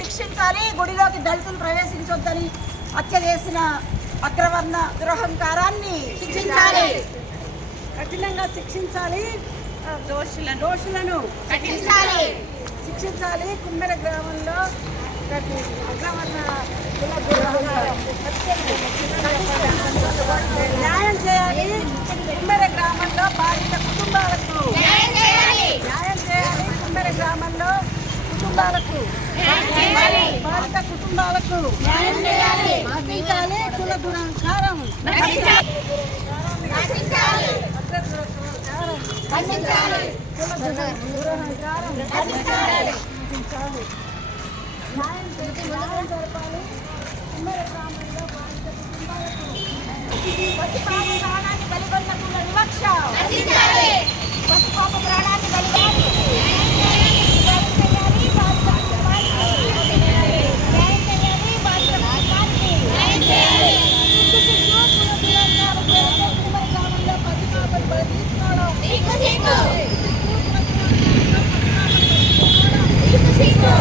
శిక్షించాలి. గుడిలోకి దళితులు ప్రవేశించొద్దని హత్య చేసిన అగ్రవర్ణ దురహంకారాన్ని శిక్షించాలి. కఠినంగా శిక్షించాలి. దోషులను శిక్షించాలి. కుమ్మెర గ్రామంలో అగ్రవర్ణ న్యాయం చేయాలి. కుమ్మెర గ్రామంలో బాధిత కుటుంబాలకు న్యాయం చేయాలి. కుమ్మెర గ్రామంలో బాధిత కుటుంబాలకు నశించాలి. కుల దురహంకారం పసిపాప ప్రాణాన్ని బలిగొన్న కుల వివక్ష పసిపాప ప్రాణాన్ని బలిగొని Chico.